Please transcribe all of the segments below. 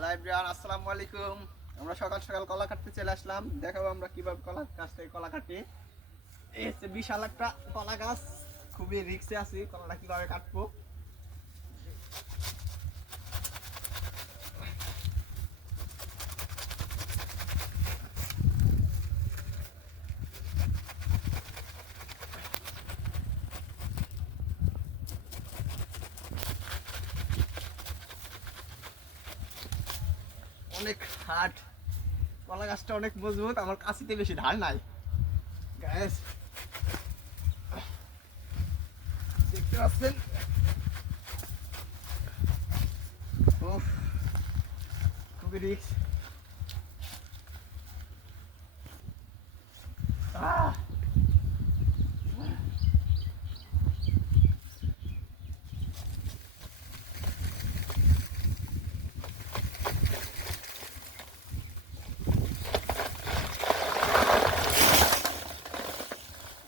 Hello everyone, আসসালামু আলাইকুম। আমরা সকাল সকাল কলা কাটতে চলে আসলাম। দেখাবো আমরা কিভাবে কলা গাছ থেকে কলা কাটি। এই হচ্ছে বিশাল একটা কলা গাছ, খুবই রিস্কে আছি। কলাটা কিভাবে কাটবো অনেক হার্ড, কলা গাছটা অনেক মজবুত। আমার কাছিতে বেশি ধার নাই গাইস, দেখতে পাচ্ছেন। উফ, খুবই রিস্ক।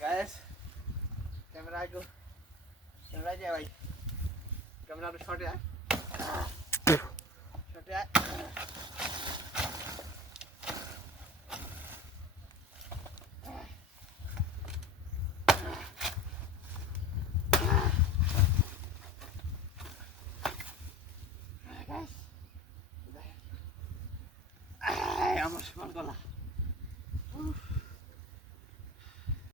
गाइस कैमरा को कैमरा क्या भाई, कैमरा तो शॉट है, शॉट है। गाइस আমার সমান গলা।